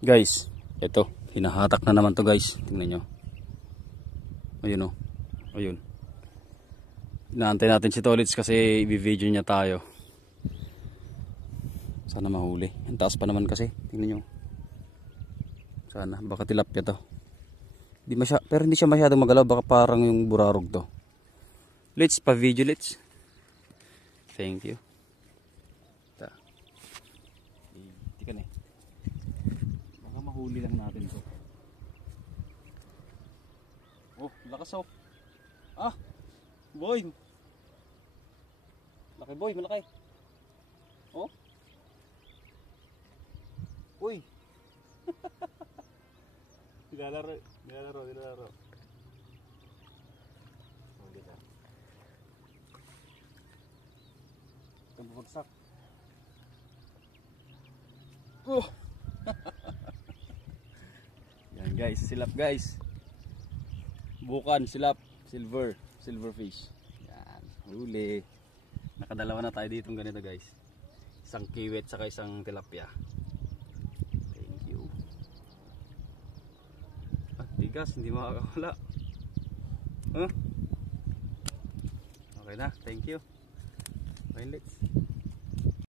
Guys, ito, hinahatak na naman to guys. Tingnan nyo. Ayun o. Ayun. Inaantay natin si Tolits kasi i-video niya tayo. Sana mahuli. Ang taas pa naman kasi. Tingnan nyo. Sana, baka tilapia to. Pero hindi siya masyadong magalaw. Baka parang yung burarog to. Let's pa-video, let's. Thank you. Tika na eh. Baka mahuli lang natin to. Oh, lakas oh. Ah, boy. Laki boy, malaki. Oh. Uy. Nilalaro. Oh, ganda. Ito bumagsak. Oh. Yan guys, silap guys. Bukan, silap, silverfish. Yan, huli. Nakadalawa na tayo dito ganito guys. Isang kiwit saka isang tilapia. Thank you. Ah, tigas, hindi makakawala. Huh? Okay na, thank you. Okay, let's.